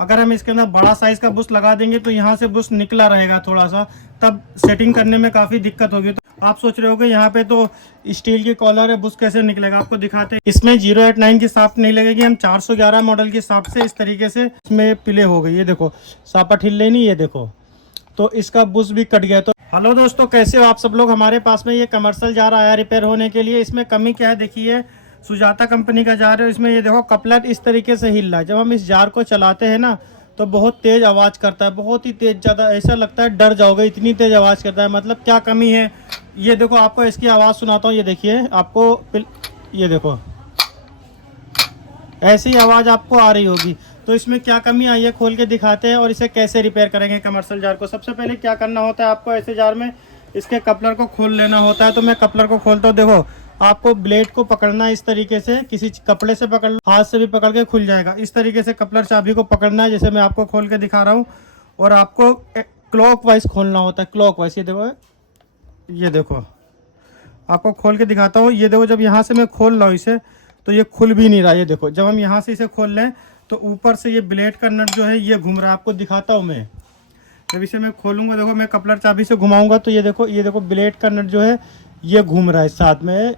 अगर हम इसके अंदर बड़ा साइज का बुश लगा देंगे तो यहाँ से बुश निकला रहेगा थोड़ा सा, तब सेटिंग करने में काफ़ी दिक्कत होगी। तो आप सोच रहे हो कि यहाँ पे तो स्टील की कॉलर है, बुश कैसे निकलेगा, आपको दिखाते हैं। इसमें 089 की साफ्ट नहीं लगेगी, हम 411 मॉडल की साफ्ट से इस तरीके से इसमें प्ले हो गई। ये देखो सापट हिल रही नहीं, ये देखो, तो इसका बुश भी कट गया। तो हेलो दोस्तों, कैसे हो आप सब लोग। हमारे पास में ये कमर्शियल जार आया रिपेयर होने के लिए। इसमें कमी क्या है देखिए, सुजाता कंपनी का जार है। इसमें ये देखो कपलर इस तरीके से हिल रहा है। जब हम इस जार को चलाते हैं ना तो बहुत तेज़ आवाज़ करता है, बहुत ही तेज़, ज़्यादा ऐसा लगता है डर जाओगे, इतनी तेज़ आवाज़ करता है। मतलब क्या कमी है ये देखो, आपको इसकी आवाज़ सुनाता हूँ। ये देखिए आपको, ये देखो ऐसी आवाज़ आपको आ रही होगी। तो इसमें क्या कमी आई है खोल के दिखाते हैं और इसे कैसे रिपेयर करेंगे कमर्शियल जार को। सबसे पहले क्या करना होता है आपको, ऐसे जार में इसके कपलर को खोल लेना होता है। तो मैं कपलर को खोलता हूँ। देखो आपको ब्लेड को पकड़ना है इस तरीके से, किसी कपड़े से पकड़ लो, हाथ से भी पकड़ के खुल जाएगा। इस तरीके से कपलर चाबी को पकड़ना है, जैसे मैं आपको खोल के दिखा रहा हूँ। और आपको क्लॉकवाइज खोलना होता है, क्लॉकवाइज। ये देखो आपको खोल के दिखाता हूँ। ये देखो जब यहाँ से मैं खोल रहा हूँ इसे तो ये खुल भी नहीं रहा। ये देखो जब हम यहाँ से इसे खोल लें तो ऊपर से ये ब्लेड का नट जो है ये घूम रहा है। आपको दिखाता हूँ मैं, जब इसे मैं खोलूँगा, देखो मैं कपलर चाबी से घुमाऊँगा तो ये देखो ब्लेड का नट जो है ये घूम रहा है साथ में।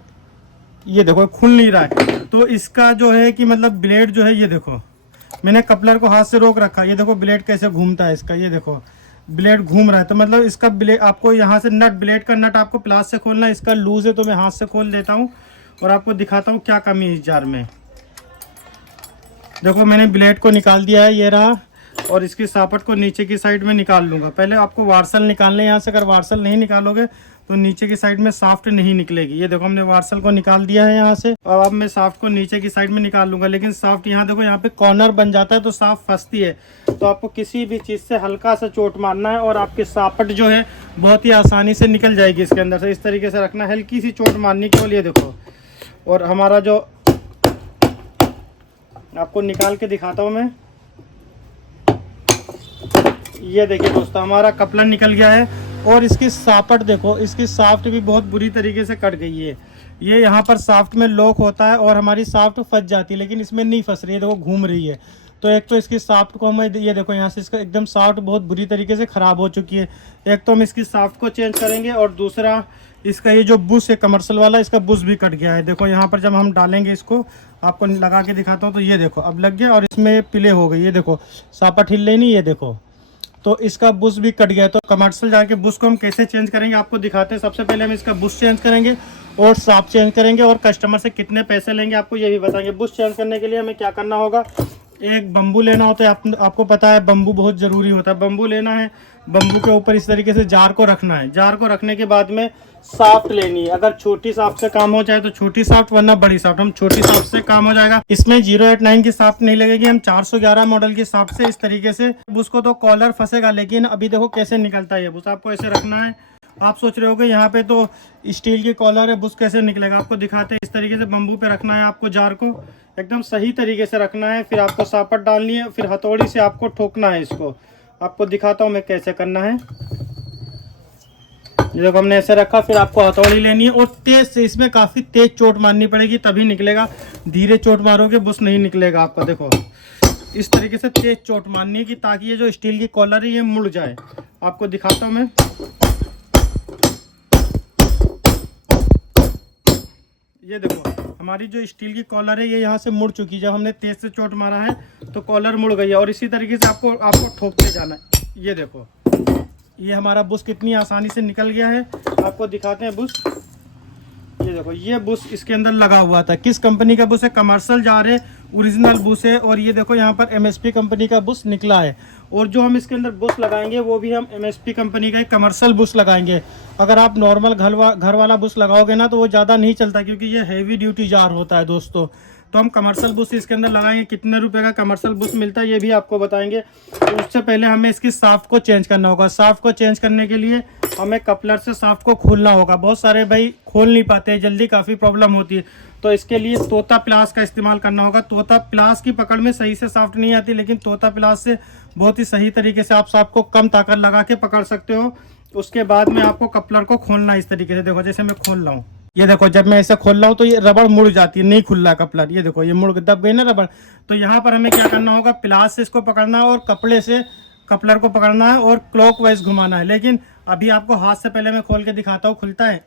ये देखो खुल नहीं रहा है। तो इसका जो है कि मतलब ब्लेड जो है, ये देखो मैंने कपलर को हाथ से रोक रखा, ये देखो ब्लेड कैसे घूमता है इसका। ये देखो ब्लेड घूम रहा है। तो मतलब इसका ब्लेड आपको यहाँ से नट, ब्लेड का नट आपको प्लास से खोलना है। इसका लूज है तो मैं हाथ से खोल देता हूँ और आपको दिखाता हूँ क्या कमी है इस जार में। देखो मैंने ब्लेड को निकाल दिया है, ये रहा। और इसकी सापट को नीचे की साइड में निकाल लूँगा। पहले आपको वार्सल निकालने यहाँ से, अगर वार्सल नहीं निकालोगे तो नीचे की साइड में साफ्ट नहीं निकलेगी। ये देखो हमने वार्सल को निकाल दिया है यहाँ से। अब मैं साफ्ट को नीचे की साइड में निकाल लूँगा। लेकिन साफ्ट यहाँ देखो, यहाँ पे कॉर्नर बन जाता है तो साफ्ट फंसती है। तो आपको किसी भी चीज़ से हल्का सा चोट मारना है और आपकी सापट जो है बहुत ही आसानी से निकल जाएगी इसके अंदर से। इस तरीके से रखना, हल्की सी चोट मारनी केवल। ये देखो, और हमारा जो, आपको निकाल के दिखाता हूँ मैं। ये देखिए दोस्तों हमारा कपलर निकल गया है। और इसकी सापट देखो, इसकी साफ्ट भी बहुत बुरी तरीके से कट गई है। ये यहाँ पर साफ्ट में लॉक होता है और हमारी साफ्ट फंस जाती है, लेकिन इसमें नहीं फंस रही है, देखो घूम रही है। तो एक तो इसकी साफ्ट को हमें, ये देखो यहाँ से इसका एकदम साफ्ट बहुत बुरी तरीके से ख़राब हो चुकी है। एक तो हम इसकी साफ्ट को चेंज करेंगे और दूसरा इसका ये जो बुश है कमर्शियल वाला, इसका बुश भी कट गया है। देखो यहाँ पर जब हम डालेंगे इसको, आपको लगा के दिखाता हूँ। तो ये देखो अब लग गया और इसमें प्ले हो गई। ये देखो सापट हिल रही नहीं, ये देखो, तो इसका बुश भी कट गया। तो कमर्शियल जार के बुश को हम कैसे चेंज करेंगे आपको दिखाते हैं। सबसे पहले हम इसका बुश चेंज करेंगे और साफ चेंज करेंगे और कस्टमर से कितने पैसे लेंगे आपको ये भी बताएंगे। बुश चेंज करने के लिए हमें क्या करना होगा, एक बम्बू लेना होता है। आपको पता है बम्बू बहुत ज़रूरी होता है। बम्बू लेना है, बम्बू के ऊपर इस तरीके से जार को रखना है। जार को रखने के बाद में साफ्ट लेनी है। अगर छोटी साफ्ट से काम हो जाए तो छोटी साफ्ट, वरना बड़ी साफ्ट। हम छोटी साफ्ट से काम हो जाएगा। इसमें 089 की साफ्ट नहीं लगेगी, हम 411 मॉडल की साफ्ट से इस तरीके से। बुश को तो कॉलर फंसेगा, लेकिन अभी देखो कैसे निकलता है ये बुश। आपको ऐसे रखना है। आप सोच रहे हो कि यहाँ पे तो स्टील की कॉलर है, बुश कैसे निकलेगा, आपको दिखाते हैं। इस तरीके से बम्बू पे रखना है आपको, जार को एकदम सही तरीके से रखना है। फिर आपको सापट डालनी है, फिर हथौड़ी से आपको ठोकना है इसको। आपको दिखाता हूँ मैं कैसे करना है। ये देखो हमने ऐसे रखा, फिर आपको हथौड़ी लेनी है और तेज से, इसमें काफ़ी तेज चोट मारनी पड़ेगी तभी निकलेगा। धीरे चोट मारोगे बुश नहीं निकलेगा आपका। देखो इस तरीके से तेज चोट मारनी है कि ताकि ये जो स्टील की कॉलर है ये मुड़ जाए। आपको दिखाता हूँ मैं। ये देखो हमारी जो स्टील की कॉलर है ये यहाँ से मुड़ चुकी है। जब हमने तेज से चोट मारा है तो कॉलर मुड़ गई है। और इसी तरीके से आपको ठोकते जाना है। ये देखो ये हमारा बुश कितनी आसानी से निकल गया है। आपको दिखाते हैं बुश। ये देखो ये बुश इसके अंदर लगा हुआ था। किस कंपनी का बुश है, कमर्शियल जार है, ओरिजिनल बुश है। और ये देखो यहाँ पर MSP कंपनी का बुश निकला है। और जो हम इसके अंदर बुश लगाएंगे वो भी हम MSP कंपनी का ही कमर्शियल बुश लगाएंगे। अगर आप नॉर्मल घर वाला बुश लगाओगे ना तो वो ज़्यादा नहीं चलता, क्योंकि ये हैवी ड्यूटी जार होता है दोस्तों। तो हम कमर्शियल बुश इसके अंदर लगाएंगे। कितने रुपए का कमर्शियल बुश मिलता है ये भी आपको बताएंगे। तो उससे पहले हमें इसकी साफ्ट को चेंज करना होगा। साफ्ट को चेंज करने के लिए हमें कपलर से साफ्ट को खोलना होगा। बहुत सारे भाई खोल नहीं पाते हैं जल्दी, काफ़ी प्रॉब्लम होती है। तो इसके लिए तोता प्लास का इस्तेमाल करना होगा। तोता प्लास की पकड़ में सही से साफ्ट नहीं आती, लेकिन तोता प्लास से बहुत ही सही तरीके से आप साफ्ट को कम ताकत लगा के पकड़ सकते हो। उसके बाद में आपको कपलर को खोलना इस तरीके से। देखो जैसे मैं खोल रहा हूँ, ये देखो जब मैं इसे खोल रहा हूँ तो ये रबड़ मुड़ जाती है, नहीं खुल रहा कपलर। ये देखो ये मुड़ दब गई ना रबड़। तो यहाँ पर हमें क्या करना होगा, प्लास से इसको पकड़ना है और कपड़े से कपलर को पकड़ना है और क्लॉकवाइज घुमाना है। लेकिन अभी आपको हाथ से पहले मैं खोल के दिखाता हूँ, खुलता है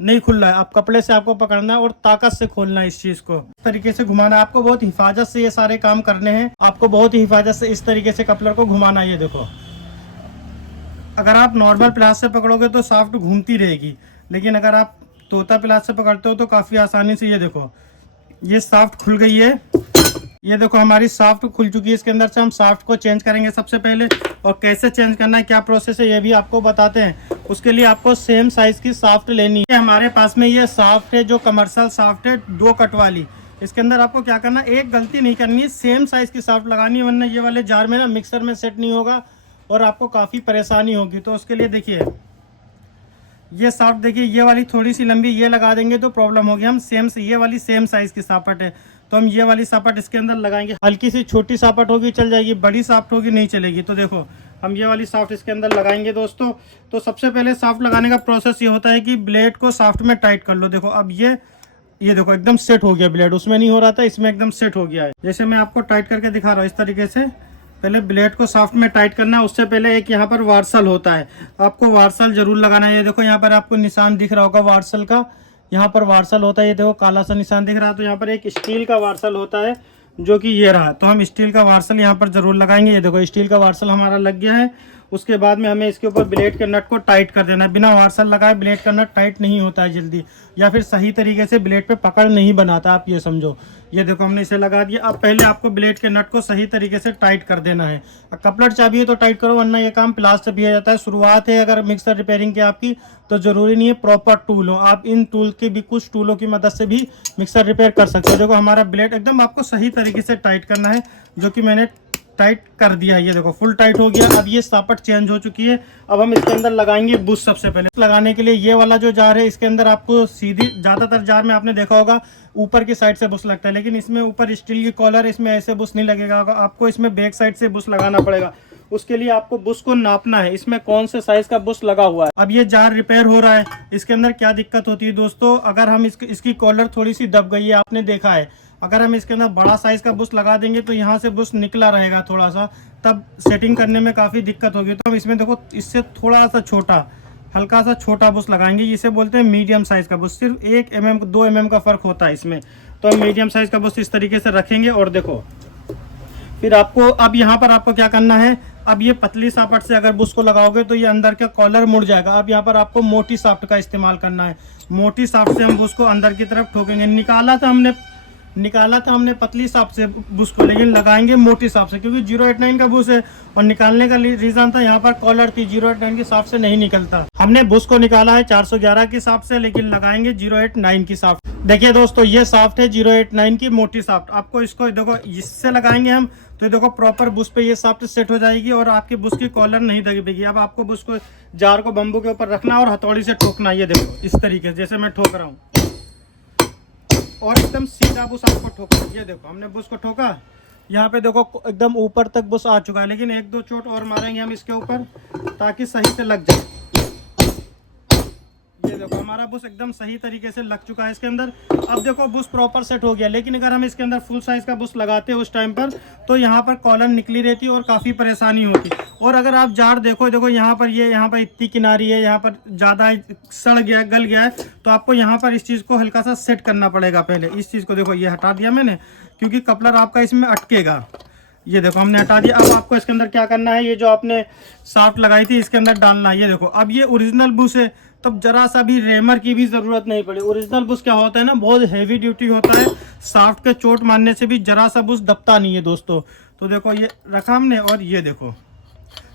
नहीं खुल रहा है। आप कपड़े से आपको पकड़ना है और ताकत से खोलना है इस चीज को, इस तरीके से घुमाना है। आपको बहुत हिफाजत से ये सारे काम करने हैं, आपको बहुत ही हिफाजत से इस तरीके से कपलर को घुमाना है। ये देखो अगर आप नॉर्मल प्लास से पकड़ोगे तो सॉफ्ट घूमती रहेगी, लेकिन अगर आप तोता प्लास से पकड़ते हो तो काफी आसानी से, ये देखो ये सॉफ्ट खुल गई है। ये देखो हमारी सॉफ्ट खुल चुकी है। इसके अंदर से हम सॉफ्ट को चेंज करेंगे सबसे पहले, और कैसे चेंज करना है, क्या प्रोसेस है, ये भी आपको बताते हैं। उसके लिए आपको सेम साइज की सॉफ्ट लेनी है। हमारे पास में ये सॉफ्ट है जो कमर्शियल सॉफ्ट है 2 कट वाली। इसके अंदर आपको क्या करना है, एक गलती नहीं करनी है, सेम साइज की सॉफ्ट लगानी है, वरना ये वाले जार में ना मिक्सर में सेट नहीं होगा और आपको काफ़ी परेशानी होगी। तो उसके लिए देखिए ये सॉफ्ट, देखिए ये वाली थोड़ी सी लंबी, ये लगा देंगे तो प्रॉब्लम होगी। हम सेम से ये वाली सेम साइज की सापट है तो हम ये वाली सापट इसके अंदर लगाएंगे। हल्की सी छोटी सापट होगी चल जाएगी, बड़ी साफ्ट होगी नहीं चलेगी। तो देखो हम ये वाली सॉफ्ट इसके अंदर लगाएंगे दोस्तों। तो सबसे पहले सॉफ्ट लगाने का प्रोसेस ये होता है कि ब्लेड को सॉफ्ट में टाइट कर लो। देखो अब ये देखो एकदम सेट हो गया ब्लेड, उसमें नहीं हो रहा था, इसमें एकदम सेट हो गया है। जैसे मैं आपको टाइट करके दिखा रहा हूँ इस तरीके से पहले ब्लेड को सॉफ्ट में टाइट करना है। उससे पहले एक यहाँ पर वार्सल होता है, आपको वार्सल जरूर लगाना है। ये देखो यहाँ पर आपको निशान दिख रहा होगा वार्सल का, यहाँ पर वार्सल होता है। ये देखो काला सा निशान दिख रहा है। तो यहाँ पर एक स्टील का वार्सल होता है जो कि ये रहा, तो हम स्टील का वार्सल यहाँ पर जरूर लगाएंगे। ये देखो स्टील का वार्सल हमारा लग गया है। उसके बाद में हमें इसके ऊपर ब्लेड के नट को टाइट कर देना है। बिना वार्सल लगाए ब्लेड का नट टाइट नहीं होता है जल्दी, या फिर सही तरीके से ब्लेड पे पकड़ नहीं बनाता, आप ये समझो। ये देखो हमने इसे लगा दिया। अब पहले आपको ब्लेड के नट को सही तरीके से टाइट कर देना है। कपलर चाहिए तो टाइट करो, वरना ये काम प्लास से भी हो जाता है। शुरुआत है अगर मिक्सर रिपेयरिंग की आपकी, तो जरूरी नहीं है प्रॉपर टूल हो, आप इन टूल के भी, कुछ टूलों की मदद से भी मिक्सर रिपेयर कर सकते हो। देखो हमारा ब्लेड एकदम आपको सही तरीके से टाइट करना है, जो कि मैंने टाइट कर दिया। ये देखो फुल टाइट हो गया। अब ये सापट चेंज हो चुकी है। अब हम इसके अंदर लगाएंगे बुश। सबसे पहले लगाने के लिए ये वाला जो जार है, इसके अंदर आपको सीधी, ज्यादातर जार में आपने देखा होगा ऊपर की साइड से बुश लगता है, लेकिन इसमें ऊपर स्टील की कॉलर, इसमें ऐसे बुश नहीं लगेगा, आपको इसमें बैक साइड से बुश लगाना पड़ेगा। उसके लिए आपको बुश को नापना है, इसमें कौन से साइज का बुश लगा हुआ है। अब ये जार रिपेयर हो रहा है। इसके अंदर क्या दिक्कत होती है दोस्तों, अगर हम इसकी कॉलर थोड़ी सी दब गई है, आपने देखा है, अगर हम इसके अंदर बड़ा साइज का बुश लगा देंगे तो यहाँ से बुश निकला रहेगा थोड़ा सा, तब सेटिंग करने में काफ़ी दिक्कत होगी। तो हम इसमें देखो इससे थोड़ा सा छोटा, हल्का सा छोटा बुश लगाएंगे। इसे बोलते हैं मीडियम साइज का बुश, सिर्फ 1 mm 2 mm का फ़र्क होता है इसमें। तो हम मीडियम साइज का बुश इस तरीके से रखेंगे। और देखो फिर आपको, अब यहाँ पर आपको क्या करना है, अब ये पतली सापट से अगर बुश को लगाओगे तो ये अंदर का कॉलर मुड़ जाएगा। अब यहाँ पर आपको मोटी साफ्ट का इस्तेमाल करना है। मोटी साफ्ट से हम बुश को अंदर की तरफ ठोकेंगे। निकाला था हमने पतली साफ्ट से बुश को, लेकिन लगाएंगे मोटी साफ्ट से, क्योंकि 089 का बुश है। और निकालने का रीजन था, यहाँ पर कॉलर थी, 089 की साफ्ट से नहीं निकलता। हमने बुश को निकाला है 411 की साफ्ट से, लेकिन लगाएंगे 089 की साफ्ट। देखिए दोस्तों ये साफ्ट है 089 की मोटी साफ्ट। आपको इसको देखो, इससे लगाएंगे हम तो देखो प्रॉपर बुश पे ये साफ्ट सेट हो जाएगी और आपकी बुश की कॉलर नहीं दबेगी। अब आपको बुश को, जार को बम्बू के ऊपर रखना और हथौड़ी से ठोकना। ये देखो इस तरीके से, जैसे मैं ठोक रहा हूँ, और एकदम सीधा बुश आपको ठोकना। ये देखो हमने बुश को ठोका, यहाँ पे देखो एकदम ऊपर तक बुश आ चुका है, लेकिन 1-2 चोट और मारेंगे हम इसके ऊपर ताकि सही से लग जाए। ये देखो हमारा बुश एकदम सही तरीके से लग चुका है इसके अंदर। अब देखो बुश प्रॉपर सेट हो गया, लेकिन अगर हम इसके अंदर फुल साइज का बुश लगाते हैं उस टाइम पर, तो यहाँ पर कॉलर निकली रहती और काफ़ी परेशानी होती। और अगर आप जार देखो यहाँ पर इतनी किनारी है, यहाँ पर ज़्यादा सड़ गया, गल गया है, तो आपको यहाँ पर इस चीज़ को हल्का सा सेट करना पड़ेगा। पहले इस चीज़ को देखो, ये हटा दिया मैंने, क्योंकि कपलर आपका इसमें अटकेगा। ये देखो हमने हटा दिया। अब आपको इसके अंदर क्या करना है, ये जो आपने साफ्ट लगाई थी इसके अंदर डालना है। ये देखो अब ये ओरिजिनल बुश है, तब जरा सा भी रेमर की भी ज़रूरत नहीं पड़ी। ओरिजिनल बुश क्या होता है ना, बहुत हैवी ड्यूटी होता है, साफ्ट के चोट मारने से भी जरा सा बुश दबता नहीं है दोस्तों। तो देखो ये रखा हमने, और ये देखो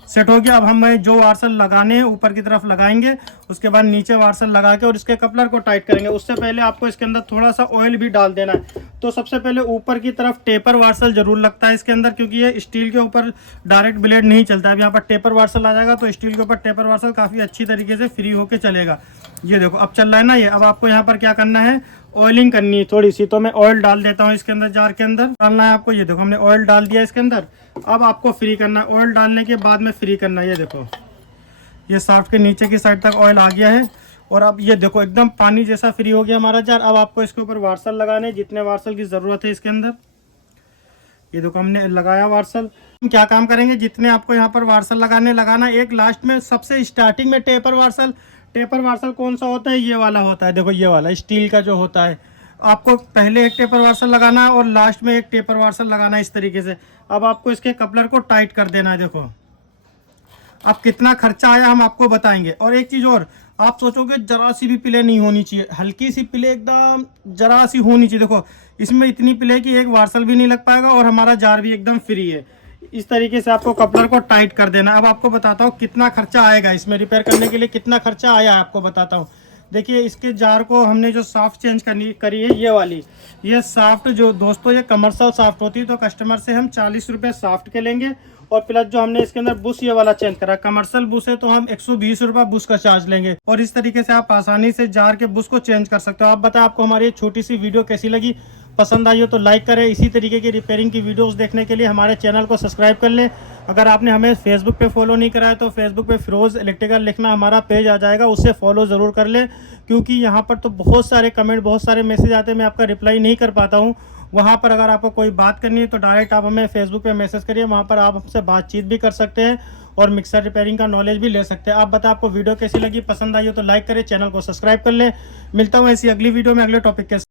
सेट हो गया। अब हम जो वार्सल लगाने हैं ऊपर की तरफ लगाएंगे, उसके बाद नीचे वार्सल लगा के और इसके कपलर को टाइट करेंगे। उससे पहले आपको इसके अंदर थोड़ा सा ऑयल भी डाल देना है। तो सबसे पहले ऊपर की तरफ टेपर वार्सल जरूर लगता है इसके अंदर, क्योंकि ये स्टील के ऊपर डायरेक्ट ब्लेड नहीं चलता है। अब यहाँ पर टेपर वार्सल आ जाएगा तो स्टील के ऊपर टेपर वार्सल काफ़ी अच्छी तरीके से फ्री होकर चलेगा। ये देखो अब चल रहा है ना ये। अब आपको यहाँ पर क्या करना है, ऑयलिंग करनी है थोड़ी सी। तो मैं ऑयल डाल देता हूँ इसके अंदर, जार के अंदर डालना है आपको। ये देखो हमने ऑयल डाल दिया इसके अंदर। अब आपको फ्री करना है, ऑयल डालने के बाद में फ्री करना है। ये देखो ये साफ्ट के नीचे की साइड तक ऑयल आ गया है। और अब ये देखो एकदम पानी जैसा फ्री हो गया हमारा जार। अब आपको इसके ऊपर वार्सल लगाने, जितने वार्सल की ज़रूरत है इसके अंदर। ये देखो हमने लगाया वार्सल। हम क्या काम करेंगे, जितने आपको यहाँ पर वार्सल लगाना एक लास्ट में सबसे स्टार्टिंग में टेपर वार्सल। टेपर वार्सल कौन सा होता है, ये वाला होता है, देखो ये वाला स्टील का जो होता है। आपको पहले एक टेपर वार्सल लगाना है और लास्ट में एक टेपर वार्सल लगाना है इस तरीके से। अब आपको इसके कपलर को टाइट कर देना है। देखो अब कितना खर्चा आया हम आपको बताएंगे। और एक चीज़ और, आप सोचोगे जरा सी भी प्ले नहीं होनी चाहिए, हल्की सी प्ले एकदम जरा सी होनी चाहिए। देखो इसमें इतनी प्ले कि एक वार्सल भी नहीं लग पाएगा और हमारा जार भी एकदम फ्री है। इस तरीके से आपको कपलर को टाइट कर देना। अब आपको बताता हूँ कितना खर्चा आएगा इसमें, रिपेयर करने के लिए कितना खर्चा आया है आपको बताता हूँ। देखिए इसके जार को हमने जो साफ्ट चेंज करी है ये वाली, ये साफ्ट जो दोस्तों ये कमर्शियल साफ्ट होती है, तो कस्टमर से हम 40 रुपये साफ्ट के लेंगे। और प्लस जो हमने इसके अंदर बुश ये वाला चेंज करा, कमर्शियल बुश है तो हम 120 रुपये बुश का चार्ज लेंगे। और इस तरीके से आप आसानी से जार के बुश को चेंज कर सकते हो। आप बताएं आपको हमारी छोटी सी वीडियो कैसी लगी, पसंद आई हो तो लाइक करें। इसी तरीके की रिपेयरिंग की वीडियोस देखने के लिए हमारे चैनल को सब्सक्राइब कर लें। अगर आपने हमें फेसबुक पे फॉलो नहीं करा है तो फेसबुक पे फिरोज़ इलेक्ट्रिकल लिखना हमारा पेज आ जाएगा, उससे फॉलो ज़रूर कर लें। क्योंकि यहाँ पर तो बहुत सारे कमेंट, बहुत सारे मैसेज आते हैं, मैं आपका रिप्लाई नहीं कर पाता हूँ। वहाँ पर अगर आपको कोई बात करनी है तो डायरेक्ट आप हमें फेसबुक पे मैसेज करिए, वहाँ पर आप हमसे बातचीत भी कर सकते हैं और मिक्सर रिपेयरिंग का नॉलेज भी ले सकते हैं। आप बताएं आपको वीडियो कैसी लगी, पसंद आई हो तो लाइक करें, चैनल को सब्सक्राइब कर लें। मिलता हूँ ऐसी अगली वीडियो में अगले टॉपिक के साथ।